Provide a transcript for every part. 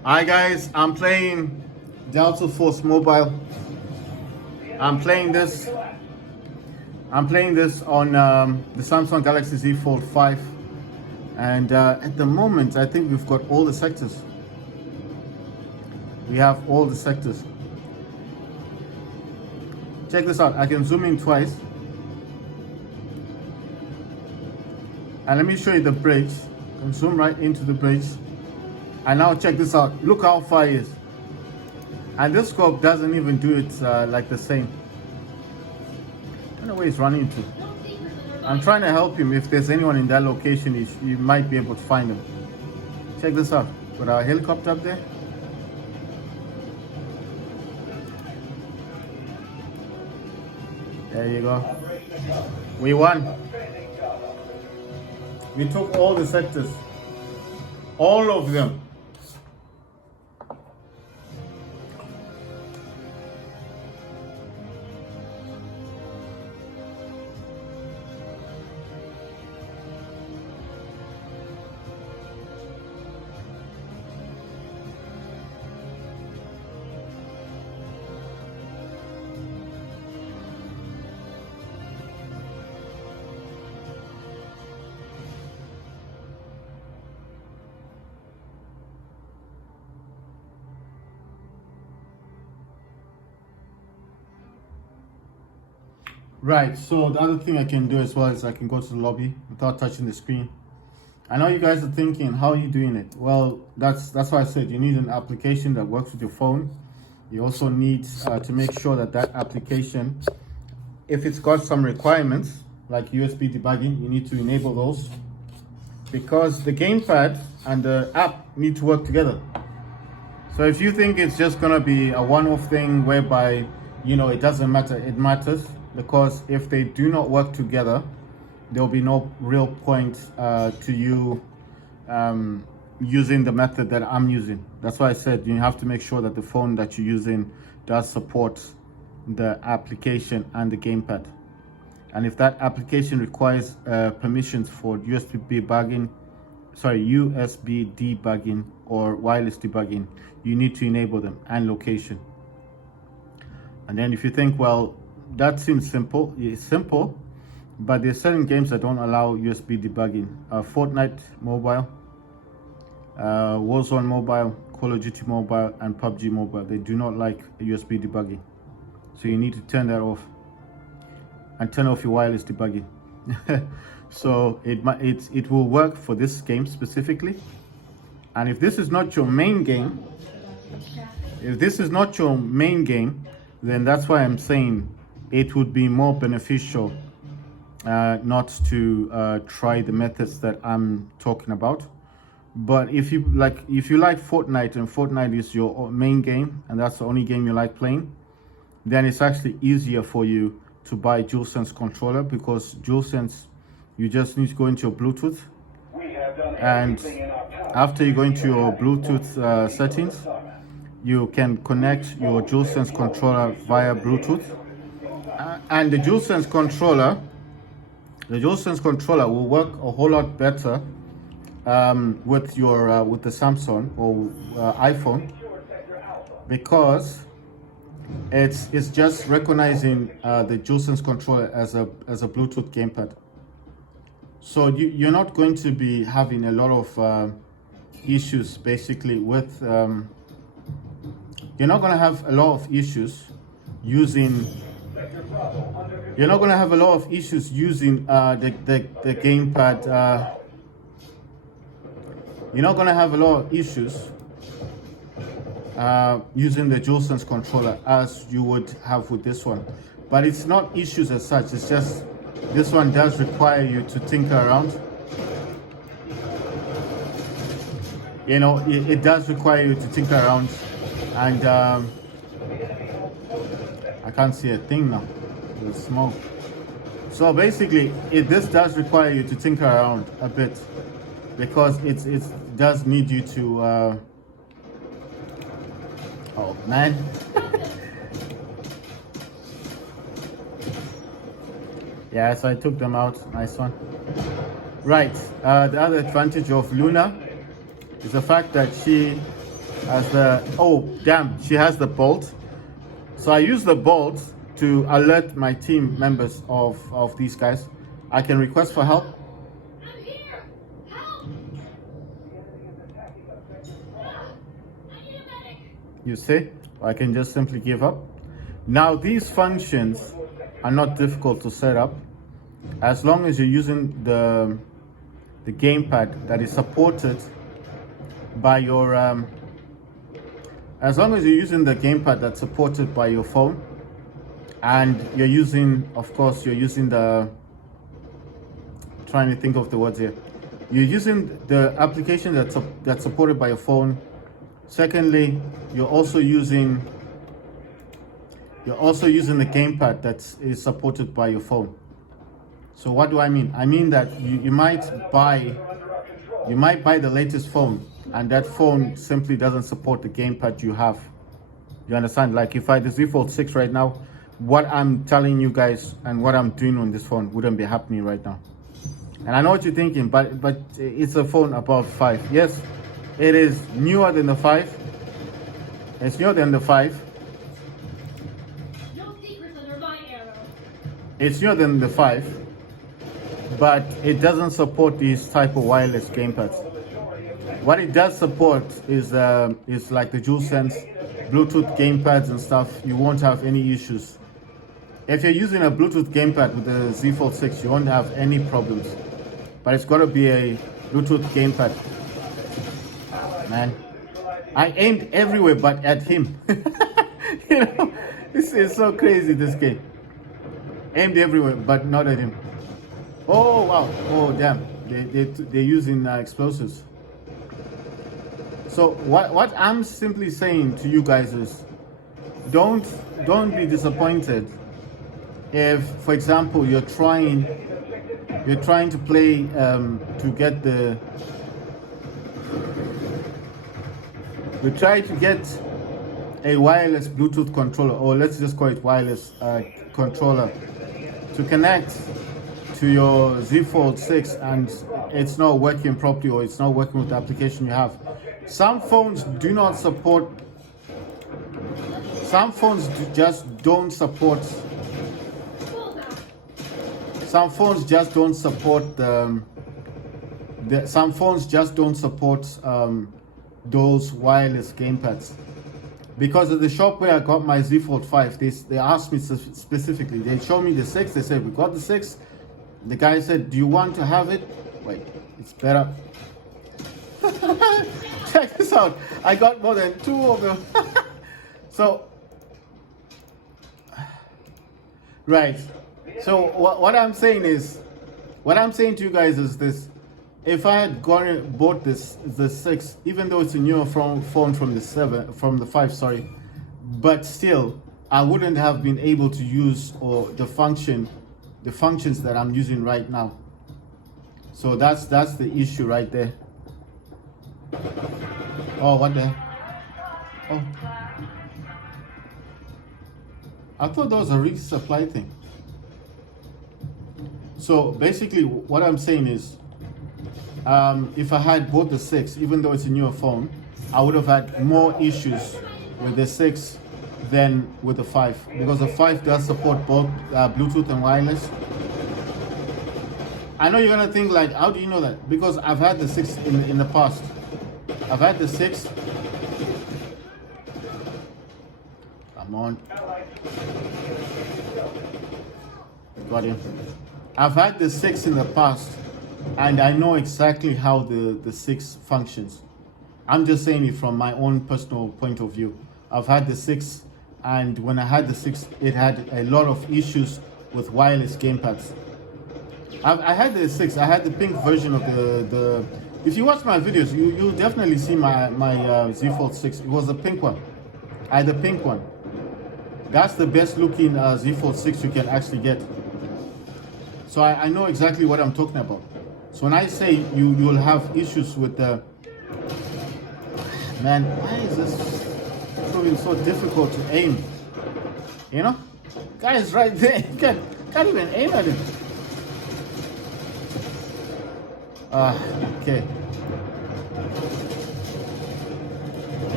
Hi guys, I'm playing Delta Force Mobile. I'm playing this. I'm playing this on the Samsung Galaxy Z Fold 5, and at the moment, I think we've got all the sectors. We have all the sectors. Check this out. I can zoom in twice, and let me show you the bridge. I can zoom right into the bridge, and now check this out. Look how far he is, and this scope doesn't even do it like the same. I don't know where he's running to. I'm trying to help him. If there's anyone in that location, you might be able to find him. Check this out. Got our helicopter up there. There you go. We won. We took all the sectors. All of them. Right, so the other thing I can do as well is I can go to the lobby without touching the screen. I know you guys are thinking, how are you doing it? Well, that's why I said you need an application that works with your phone. You also need to make sure that that application, if it's got some requirements like USB debugging, you need to enable those, because the gamepad and the app need to work together. So if you think it's just gonna be a one-off thing whereby, it doesn't matter, it matters, because if they do not work together, there'll be no real point to you using the method that I'm using. That's why I said you have to make sure that the phone that you're using does support the application and the gamepad. And if that application requires permissions for USB debugging or wireless debugging, you need to enable them, and location. And then if you think, well, that seems simple, it's simple, but there's certain games that don't allow USB debugging. Fortnite Mobile, Warzone Mobile, Call of Duty Mobile, and PUBG Mobile, they do not like USB debugging. So you need to turn that off, and turn off your wireless debugging. So it will work for this game specifically. And if this is not your main game, then that's why I'm saying it would be more beneficial not to try the methods that I'm talking about. But if you like Fortnite, and Fortnite is your main game, and that's the only game you like playing, then it's actually easier for you to buy DualSense controller, because DualSense, you just need to go into your Bluetooth, and after you go into your Bluetooth settings, you can connect your DualSense controller via Bluetooth, and the DualSense controller will work a whole lot better with the Samsung or iPhone, because it's just recognizing the DualSense controller as a Bluetooth gamepad. So you're not going to be having a lot of issues basically with you're not going to have a lot of issues using the gamepad. You're not going to have a lot of issues using the DualSense controller as you would have with this one. But it's not issues as such, it's just this one does require you to tinker around. It does require you to tinker around, and I can't see a thing now, there's smoke. So basically this does require you to tinker around a bit, because it does need you to oh man. Yeah, so I took them out. Nice one. Right, the other advantage of Luna is the fact that she as the, oh damn, she has the bolt. So I use the bolt to alert my team members of these guys. I can request for help. I'm here! Help! I need a medic! You see, I can just simply give up. Now these functions are not difficult to set up as long as you're using the gamepad that is supported by your as long as you're using the gamepad that's supported by your phone, and you're using, of course, you're using the, trying to think of the words here, you're using the application that's supported by your phone. Secondly, you're also using the gamepad that is supported by your phone. So what do I mean? I mean that you might buy the latest phone, and that phone simply doesn't support the gamepad you have. You understand? Like if I had the Z Fold 6 right now, what I'm telling you guys and what I'm doing on this phone wouldn't be happening right now. And I know what you're thinking, but it's a phone above 5. Yes, it is newer than the 5. It's newer than the 5. No secrets under my arrow. It's newer than the 5. But it doesn't support these type of wireless gamepads. What it does support is like the DualSense, Bluetooth gamepads and stuff. You won't have any issues. If you're using a Bluetooth gamepad with the Z Fold 6, you won't have any problems. But it's got to be a Bluetooth gamepad. Man, I aimed everywhere but at him. You know, this is so crazy, this game. Aimed everywhere but not at him. Oh wow! Oh damn! They're using explosives. So what I'm simply saying to you guys is, don't be disappointed if, for example, you're trying to play to get the you try to get a wireless Bluetooth controller, or let's just call it wireless controller, to connect to your Z Fold 6, and it's not working properly, or it's not working with the application you have. Some phones do not support, some phones just don't support, some phones just don't support some phones just don't support those wireless gamepads. Because at the shop where I got my Z Fold 5, they asked me specifically, they showed me the 6, they said, we got the 6. The guy said, do you want to have it? Wait, it's better. Check this out. I got more than 2 of them. So, right. So what I'm saying to you guys is this. If I had bought the 6, even though it's a newer phone from the 5, sorry, but still, I wouldn't have been able to use the functions that I'm using right now. So that's the issue right there. Oh, what the? Oh, I thought that was a resupply thing. So basically, what I'm saying is, if I had bought the 6, even though it's a newer phone, I would have had more issues with the 6 than with the 5, because the 5 does support both Bluetooth and wireless. I know you're gonna think like, how do you know that? Because I've had the 6 in the past. I've had the 6. Come on. Got him. I've had the 6 in the past, and I know exactly how the 6 functions. I'm just saying it from my own personal point of view. I've had the 6, and when I had the 6, it had a lot of issues with wireless gamepads. I had the 6. I had the pink version of the. If you watch my videos, you'll definitely see my Z Fold 6. It was the pink one. I had the pink one. That's the best looking Z Fold 6 you can actually get. So I know exactly what I'm talking about. So when I say you'll have issues with the, man, why is this proving so difficult to aim? You know, guy is right there. You can't even aim at him. Okay.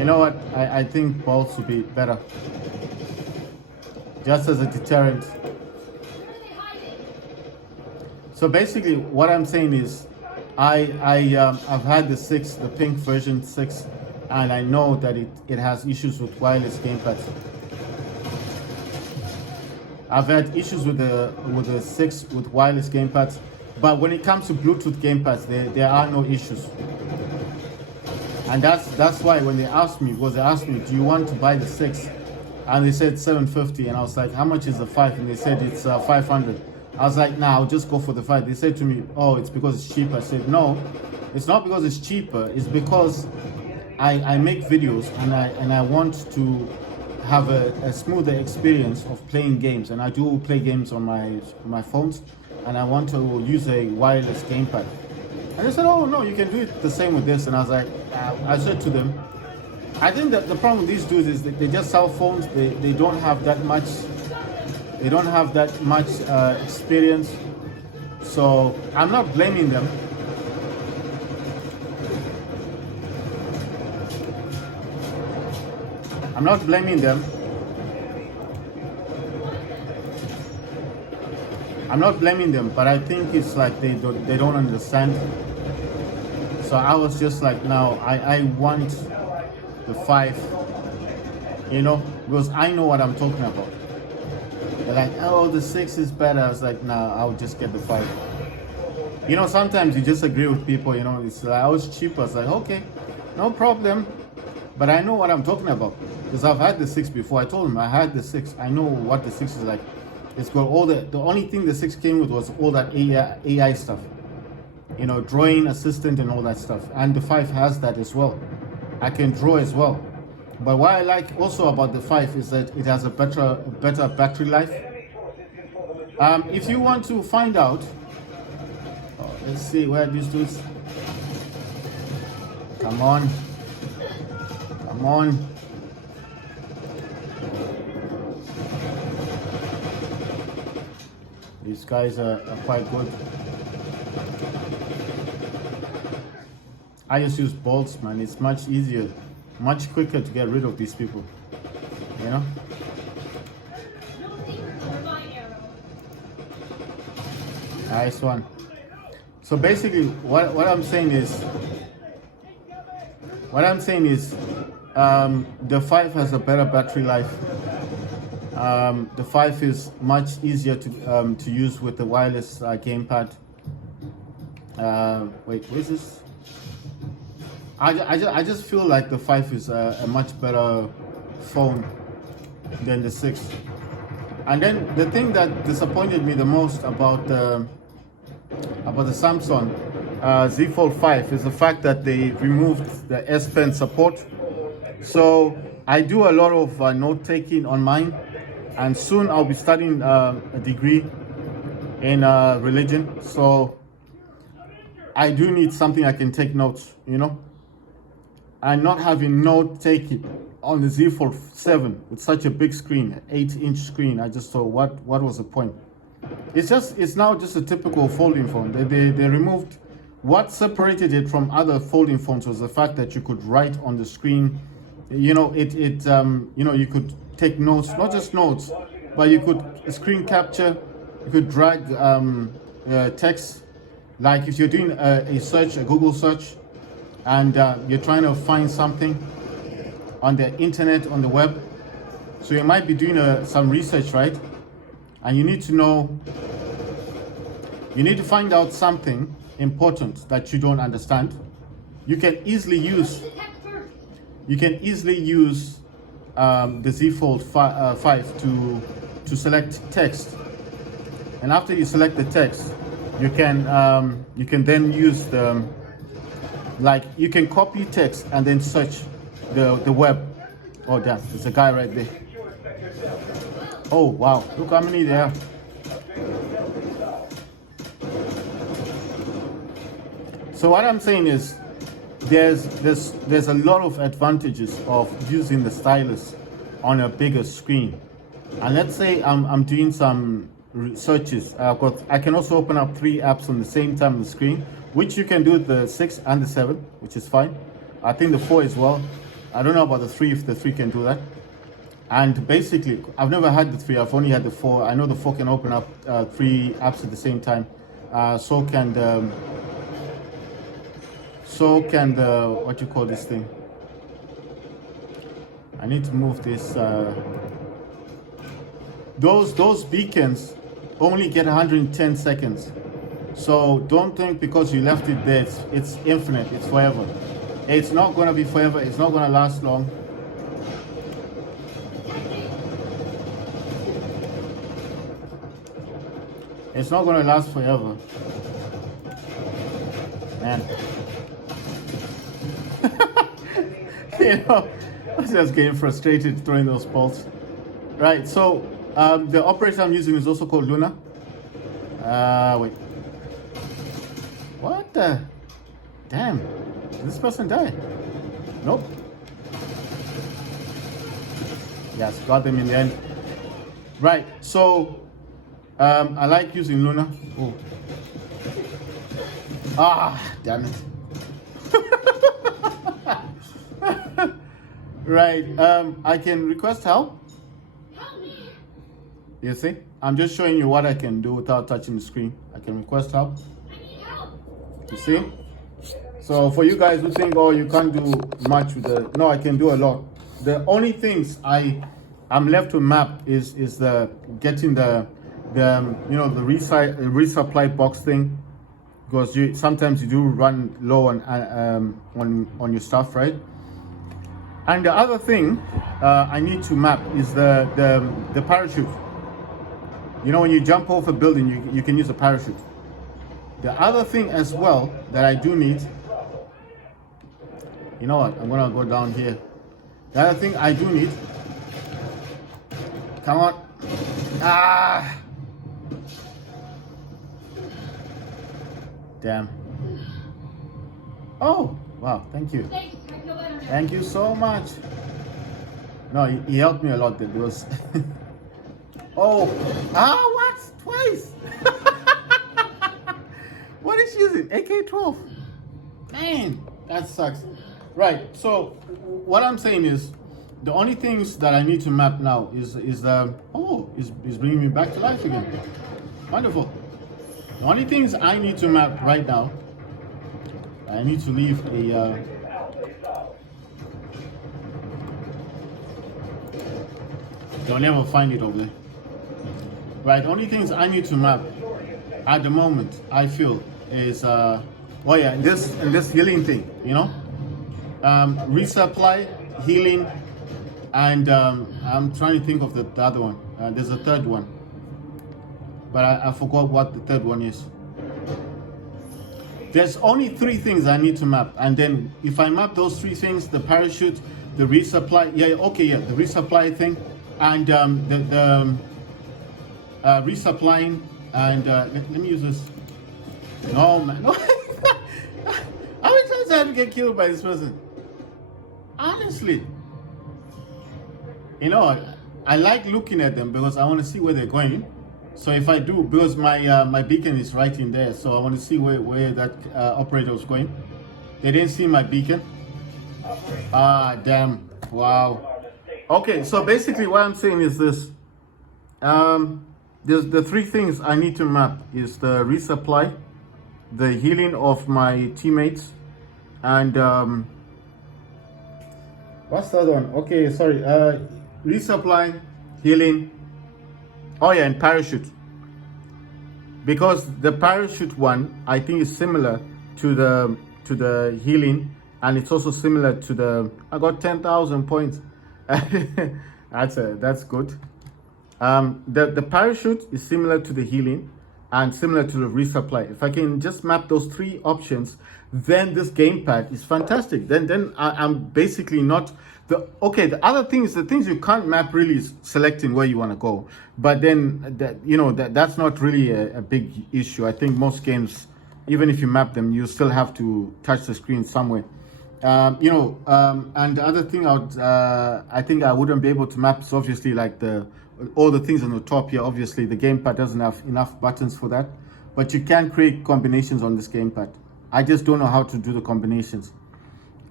You know what? I think bolts would be better. Just as a deterrent. Where are they hiding? So basically, what I'm saying is, I've had the pink version 6, and I know that it has issues with wireless gamepads. I've had issues with the 6 with wireless gamepads, but when it comes to Bluetooth gamepads, there are no issues. And that's why when they asked me, do you want to buy the 6? And they said 750, and I was like, how much is the 5? And they said it's 500. I was like, nah, I'll just go for the 5. They said to me, oh, it's because it's cheaper. I said, no, it's not because it's cheaper. It's because I make videos and I want to have a smoother experience of playing games. And I do play games on my phones, and I want to use a wireless gamepad. And they said, oh, no, you can do it the same with this. And I was like, I said to them, I think that the problem with these dudes is that they just sell phones. They don't have that much. They don't have that much experience. So I'm not blaming them. I'm not blaming them. I'm not blaming them, but I think it's like they don't understand. So I was just like, now I want the 5, you know, because I know what I'm talking about. They're like, oh, the 6 is better. I was like, nah, I'll just get the 5. You know, sometimes you just agree with people, you know, it's like, oh, it's cheaper. It's like, okay, no problem. But I know what I'm talking about because I've had the 6 before. I told them I had the 6. I know what the 6 is like. It's got all the only thing the 6 came with was all that AI stuff. You know, drawing assistant and all that stuff. And the 5 has that as well. I can draw as well. But what I like also about the 5 is that it has a better battery life. If you want to find out, let's see where these dudes. Come on. Come on. These guys are quite good. I just use bolts, man. It's much easier, much quicker to get rid of these people. You know? No secrets under my arrow. Nice one. So basically, what I'm saying is, the 5 has a better battery life. The 5 is much easier to use with the wireless gamepad. Wait, what is this? I just feel like the 5 is a much better phone than the 6. And then the thing that disappointed me the most about the Samsung Z Fold 5 is the fact that they removed the S Pen support. So I do a lot of note taking on mine, and soon I'll be studying a degree in religion. So I do need something I can take notes, you know. And not having note taking on the Z Fold 7 with such a big screen, 8-inch screen, I just thought, what was the point? It's now just a typical folding phone. They removed what separated it from other folding phones was the fact that you could write on the screen. You know, you know, you could take notes, not just notes, but you could screen capture. You could drag text, like if you're doing a search, a Google search, and you're trying to find something on the internet, on the web. So you might be doing some research, right? And you need to find out something important that you don't understand. You can easily use the Z Fold 5 to select text, and after you select the text, you can then use you can copy text and then search the web. Oh damn, there's a guy right there. Oh wow, look how many there are. So what I'm saying is there's a lot of advantages of using the stylus on a bigger screen. And let's say I'm doing some searches. I can also open up 3 apps on the same time on the screen, which you can do with the 6 and the 7, which is fine. I think the 4 as well. I don't know about the 3 if the 3 can do that. And basically, I've never had the 3. I've only had the 4. I know the 4 can open up 3 apps at the same time. So can the what you call this thing? I need to move this. Those beacons only get 110 seconds. So don't think because you left it there, it's infinite, it's forever. It's not going to be forever, it's not going to last long. It's not going to last forever. Man. You know, I was just getting frustrated throwing those balls. Right, so the operator I'm using is also called Luna. Wait. What the? Damn. Did this person die? Nope. Yes, got them in the end. Right, so I like using Luna. Oh. Ah, damn it. Right, I can request help. You see? I'm just showing you what I can do without touching the screen. I can request help. You see? So for you guys who think, oh, you can't do much with the... No, I can do a lot. The only things I'm left to map is the getting the you know, the resupply box thing, because sometimes you do run low on your stuff, right? And the other thing I need to map is the parachute. You know, when you jump off a building, you can use a parachute. The other thing as well that I do need, you know what, I'm gonna go down here. The other thing I do need, come on, damn. Oh, wow, thank you. Thank you so much. No, he helped me a lot. There was oh, what? Twice. What is she using? AK-12. Man, that sucks. Right, so what I'm saying is the only things that I need to map now is bringing me back to life again. Wonderful. The only things I need to map right now, I need to leave a you'll never find it over there. Right, the only things I need to map at the moment, I feel, is this healing thing, you know? Resupply, healing, and I'm trying to think of the other one. There's a third one, but I forgot what the third one is. There's only 3 things I need to map, and then if I map those 3 things, the parachute, the resupply, the resupply thing, and the resupplying, and let me use this. No, man, no. How many times I have to get killed by this person? Honestly, you know, I like looking at them because I want to see where they're going. So if I do, because my beacon is right in there, so I want to see where that operator was going. They didn't see my beacon. Ah, damn! Wow. Okay, so basically what I'm saying is this. There's the 3 things I need to map is the resupply, the healing of my teammates, and what's the other one? Okay, sorry. Resupply, healing. Oh yeah, and parachute. Because the parachute one, I think, is similar to the healing, and it's also similar to the. I got 10,000 points. That's good. The parachute is similar to the healing and similar to the resupply. If I can just map those 3 options, then this gamepad is fantastic. Then I'm basically not the other thing is the things you can't map really is selecting where you want to go. But then that's not really a big issue. I think most games, even if you map them, you still have to touch the screen somewhere. And the other thing I think I wouldn't be able to map is obviously like all the things on the top here. Obviously the gamepad doesn't have enough buttons for that, but you can create combinations on this gamepad. I just don't know how to do the combinations.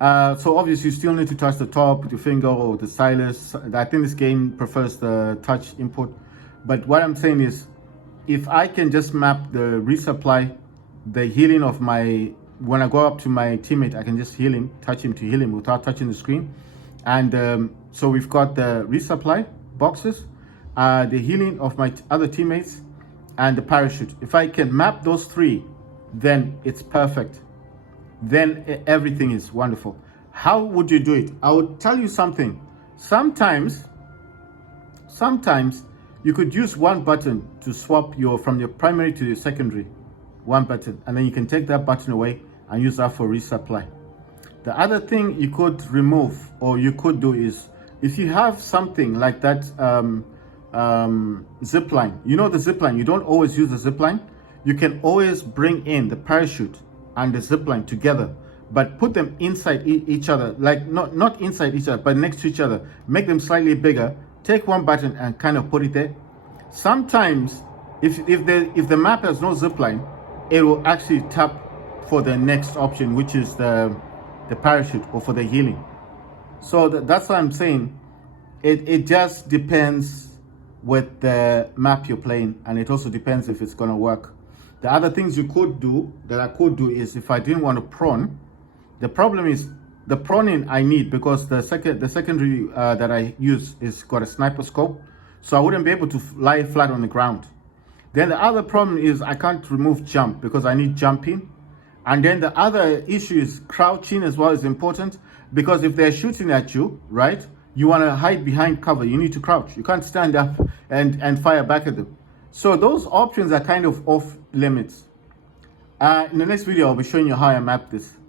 So obviously you still need to touch the top with your finger or the stylus. I think this game prefers the touch input. But what I'm saying is, if I can just map the resupply, the healing of when I go up to my teammate, I can just touch him to heal him without touching the screen. And so we've got the resupply boxes, the healing of my other teammates, and the parachute. If I can map those three, then it's perfect. Then everything is wonderful. How would you do it? I would tell you something. Sometimes you could use one button to swap from your primary to your secondary. One button, and then you can take that button away and use that for resupply. The other thing you could remove or you could do is, if you have something like that zip line, the zip line, you don't always use the zip line. You can always bring in the parachute and the zip line together, but put them inside each other, like not inside each other, but next to each other. Make them slightly bigger. Take one button and kind of put it there. Sometimes, if the map has no zip line, it will actually tap for the next option, which is the parachute or for the healing. So that's what I'm saying. It just depends with the map you're playing, and it also depends if it's gonna work. The other things I could do is, if I didn't want to prone, the problem is the proning I need, because the secondary that I use is got a sniper scope, so I wouldn't be able to lie flat on the ground. Then the other problem is I can't remove jump because I need jumping. And then the other issue is crouching as well is important, because if they're shooting at you, right, you want to hide behind cover. You need to crouch. You can't stand up and fire back at them. So those options are kind of off limits. In the next video, I'll be showing you how I map this.